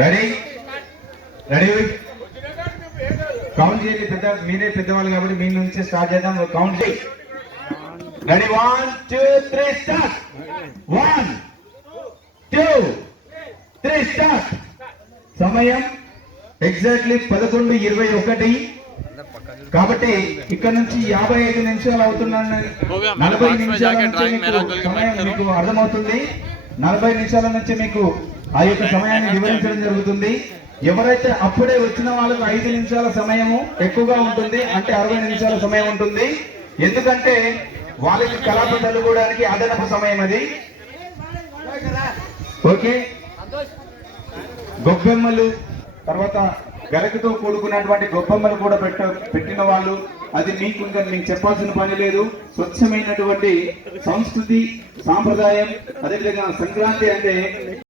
Ready ready count చేయండి పెద్ద మీరే పెద్దవాళ్ళు కాబట్టి మీ నుంచి స్టార్ట్ చేద్దాం. కౌంట్ చేయి. Ready one two three start one two three start సమయం ఎగ్జాక్ట్లీ పదకొండు ఇరవై ఒకటి. కాబట్టి ఇక్కడ నుంచి యాభై ఐదు నిమిషాలు అవుతున్నాను. నలభై నిమిషాల నుంచి మీకు సమయం మీకు అర్థమవుతుంది. నలభై నిమిషాల నుంచి మీకు ఆ యొక్క సమయాన్ని వివరించడం జరుగుతుంది. ఎవరైతే అప్పుడే వచ్చిన వాళ్ళకు ఐదు నిమిషాల సమయము ఎక్కువగా ఉంటుంది అంటే అరవై నిమిషాల సమయం ఉంటుంది. ఎందుకంటే వాళ్ళకి కళాప చదువుకోవడానికి అదనపు సమయం అది. ఓకే? గొప్పెమ్మలు తర్వాత గరకతో కూడుకున్నటువంటి గొప్పమ్మలు కూడా పెట్ట పెట్టిన వాళ్ళు. అది మీకు ఇంకా మీకు చెప్పాల్సిన పని లేదు. స్వచ్ఛమైనటువంటి సంస్కృతి సాంప్రదాయం అదేవిధంగా సంక్రాంతి అంటే